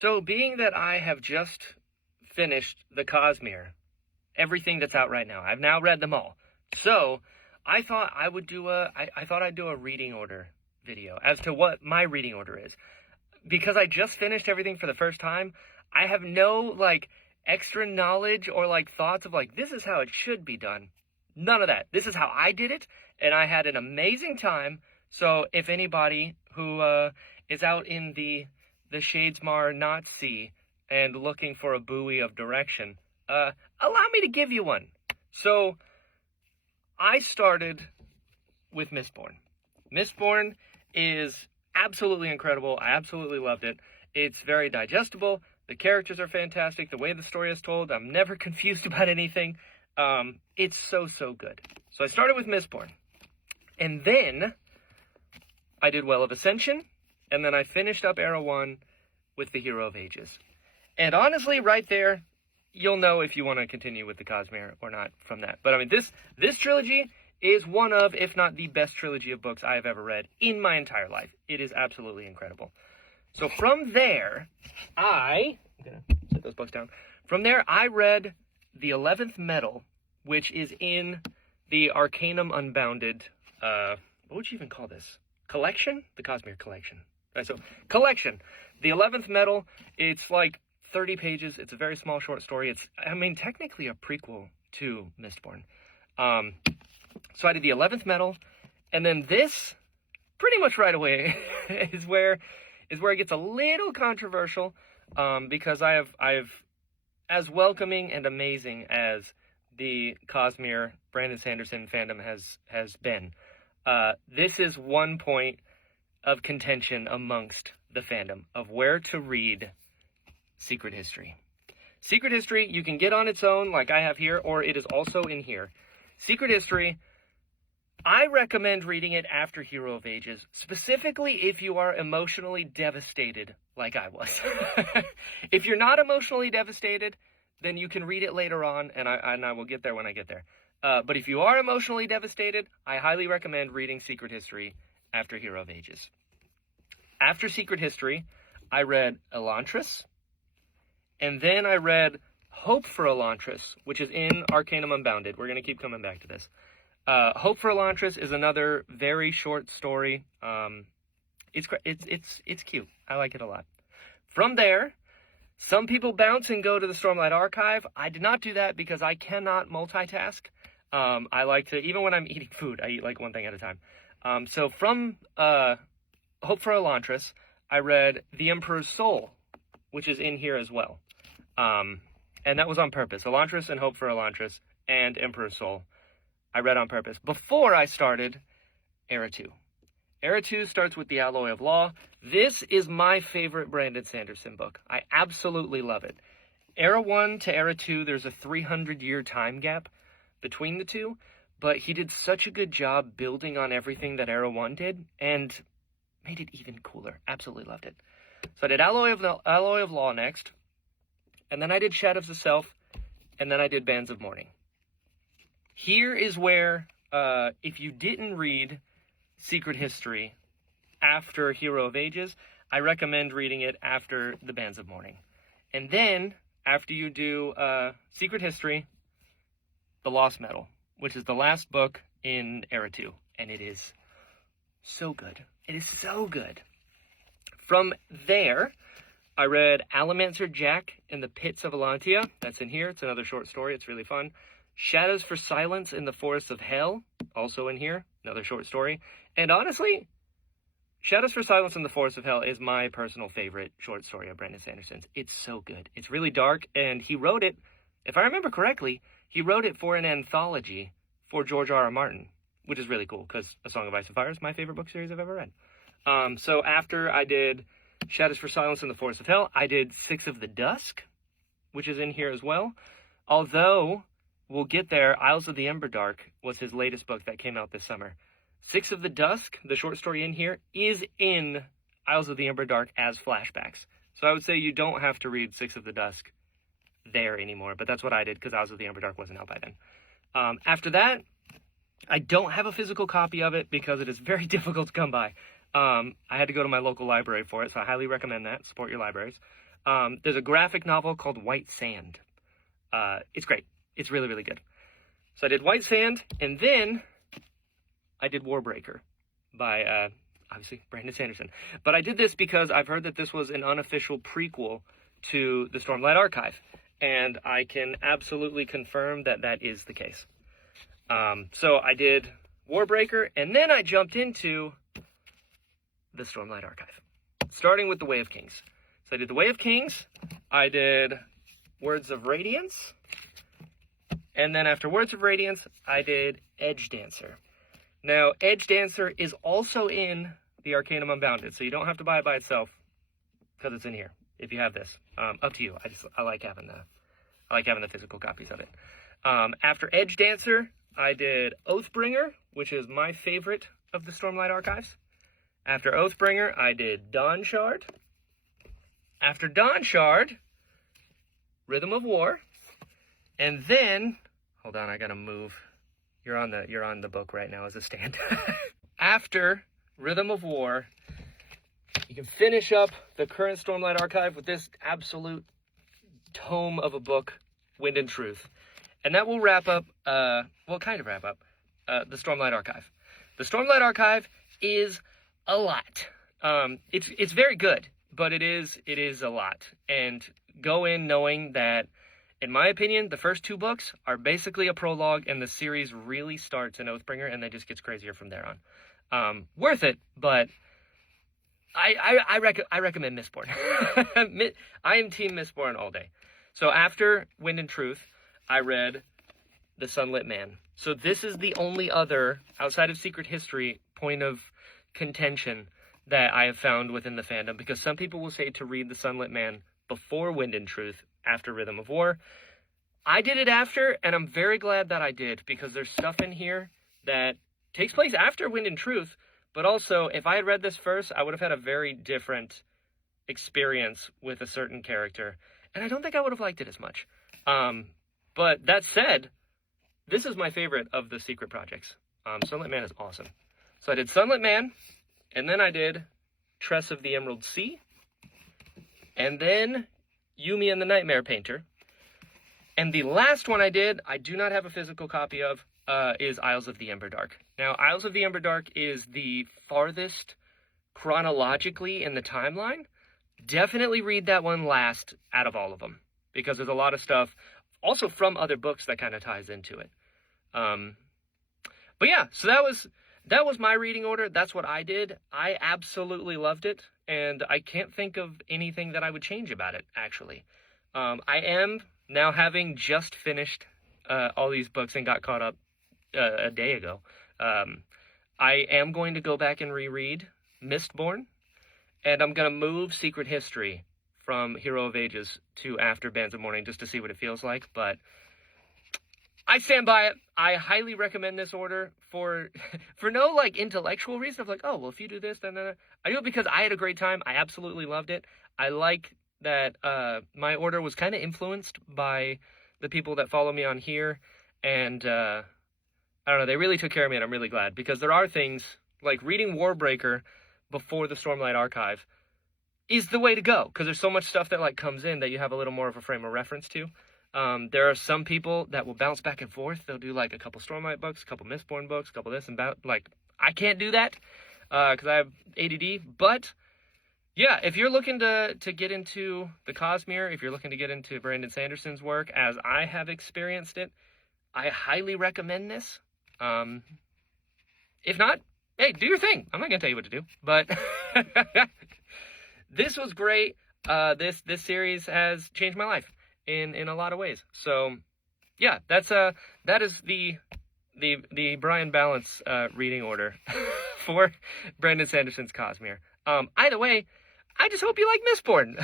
So, being that I have just finished the Cosmere, everything that's out right now, I've now read them all. So, I thought I would do I thought I'd do a reading order video as to what my reading order is. Because I just finished everything for the first time, I have no, like, extra knowledge or, like, thoughts of, like, this is how it should be done. None of that. This is how I did it, and I had an amazing time. So, if anybody who is out in the Shadesmar not sea and looking for a buoy of direction, allow me to give you one. So, I started with Mistborn. Mistborn is absolutely incredible. I absolutely loved it. It's very digestible. The characters are fantastic. The way the story is told, I'm never confused about anything. It's so good. So I started with Mistborn. And then I did Well of Ascension. And then I finished up Era 1 with the Hero of Ages. And honestly, right there, you'll know if you want to continue with the Cosmere or not from that. But I mean, this trilogy is one of, if not the best trilogy of books I have ever read in my entire life. It is absolutely incredible. So from there, I'm going to set those books down. From there, I read The 11th Metal, which is in the Arcanum Unbounded, what would you even call this? Collection? The Cosmere Collection. Right, so, Collection. The 11th Metal, it's like 30 pages. It's a very small, short story. It's, I mean, technically a prequel to Mistborn. So I did the 11th Metal, and then this, pretty much right away, is where it gets a little controversial, because I've as welcoming and amazing as the Cosmere Brandon Sanderson fandom has been. This is one point of contention amongst the fandom of where to read Secret History. Secret History, you can get on its own, like I have here, or it is also in here. Secret History, I recommend reading it after Hero of Ages, specifically if you are emotionally devastated, like I was. If you're not emotionally devastated, then you can read it later on, and I will get there when I get there. But if you are emotionally devastated, I highly recommend reading Secret History after Hero of Ages. After Secret History, I read Elantris, and then I read Hope for Elantris, which is in Arcanum Unbounded. We're going to keep coming back to this. Hope for Elantris is another very short story. It's cute. I like it a lot. From there, some people bounce and go to the Stormlight Archive. I did not do that because I cannot multitask. I like to, even when I'm eating food, I eat like one thing at a time. So from Hope for Elantris, I read The Emperor's Soul, which is in here as well. And that was on purpose. Elantris and Hope for Elantris and Emperor's Soul, I read on purpose. Before I started Era 2. Era 2 starts with The Alloy of Law. This is my favorite Brandon Sanderson book. I absolutely love it. Era 1 to Era 2, there's a 300-year time gap between the two, but he did such a good job building on everything that Era 1 did, and made it even cooler. Absolutely loved it. So I did Alloy of Law next, and then I did Shadows of Self, and then I did Bands of Mourning. Here is where, if you didn't read Secret History after Hero of Ages, I recommend reading it after the Bands of Mourning. And then, after you do Secret History, The Lost Metal, which is the last book in Era 2. And it is so good. It is so good. From there, I read Allomancer Jack in the Pits of Elantia. That's in here. It's another short story. It's really fun. Shadows for Silence in the Forests of Hell, also in here. Another short story. And honestly, Shadows for Silence in the Forests of Hell is my personal favorite short story of Brandon Sanderson's. It's so good. It's really dark, and he wrote it, if I remember correctly, he wrote it for an anthology for George R.R. Martin, which is really cool, because A Song of Ice and Fire is my favorite book series I've ever read. So after I did Shadows for Silence in the Forests of Hell, I did Six of the Dusk, which is in here as well. Although, we'll get there, Isles of the Emberdark was his latest book that came out this summer. Six of the Dusk, the short story in here, is in Isles of the Emberdark as flashbacks. So I would say you don't have to read Six of the Dusk there anymore, but that's what I did because Isles of the Emberdark wasn't out by then. After that, I don't have a physical copy of it because it is very difficult to come by. I had to go to my local library for it, so I highly recommend that. Support your libraries. There's a graphic novel called White Sand. It's great. It's really, really good. So I did White Sand, and then I did Warbreaker by, obviously, Brandon Sanderson. But I did this because I've heard that this was an unofficial prequel to the Stormlight Archive, and I can absolutely confirm that that is the case. So I did Warbreaker, and then I jumped into the Stormlight Archive, starting with the Way of Kings. So I did the Way of Kings, I did Words of Radiance, and then after Words of Radiance, I did Edge Dancer. Now, Edge Dancer is also in the Arcanum Unbounded, so you don't have to buy it by itself because it's in here. If you have this, up to you. I like having the physical copies of it. After Edge Dancer, I did Oathbringer, which is my favorite of the Stormlight Archives. After Oathbringer, I did Dawn Shard. After Dawn Shard, Rhythm of War, and then hold on, I gotta move. You're on the book right now as a stand. After Rhythm of War, you can finish up the current Stormlight Archive with this absolute tome of a book, Wind and Truth. And that will wrap up, kind of wrap up, the Stormlight Archive. The Stormlight Archive is a lot. It's very good, but it is a lot. And go in knowing that, in my opinion, the first two books are basically a prologue, and the series really starts in Oathbringer, and then just gets crazier from there on. Worth it, but I recommend Mistborn. I am team Mistborn all day. So after Wind and Truth, I read The Sunlit Man. So this is the only other, outside of Secret History, point of contention that I have found within the fandom, because some people will say to read The Sunlit Man before Wind and Truth, after Rhythm of War. I did it after, and I'm very glad that I did, because there's stuff in here that takes place after Wind and Truth, but also, if I had read this first, I would have had a very different experience with a certain character, and I don't think I would have liked it as much. But that said, this is my favorite of the secret projects. Sunlit Man is awesome. So I did Sunlit Man, and then I did Tress of the Emerald Sea, and then Yumi and the Nightmare Painter. And the last one I did, I do not have a physical copy of, is Isles of the Emberdark. Now, Isles of the Emberdark is the farthest chronologically in the timeline. Definitely read that one last out of all of them, because there's a lot of stuff also from other books that kind of ties into it. But yeah, so that was my reading order. That's what I did. I absolutely loved it, and I can't think of anything that I would change about it, actually. I am now, having just finished all these books and got caught up a day ago, I am going to go back and reread Mistborn, and I'm going to move Secret History from Hero of Ages to after Bands of Mourning just to see what it feels like, but I stand by it. I highly recommend this order for no, like, intellectual reason of, like, oh, well, if you do this, then I do it because I had a great time. I absolutely loved it. I like that my order was kind of influenced by the people that follow me on here, and I don't know, they really took care of me, and I'm really glad, because there are things, like reading Warbreaker before the Stormlight Archive is the way to go, because there's so much stuff that, like, comes in that you have a little more of a frame of reference to. There are some people that will bounce back and forth. They'll do, like, a couple Stormlight books, a couple Mistborn books, a couple this, and like, I can't do that, because I have ADD, but yeah, if you're looking to get into the Cosmere, if you're looking to get into Brandon Sanderson's work, as I have experienced it, I highly recommend this. If not, hey, do your thing. I'm not going to tell you what to do, but this was great. This series has changed my life in a lot of ways. So yeah, that is the Brian Balance reading order for Brandon Sanderson's Cosmere. Either way, I just hope you like Mistborn.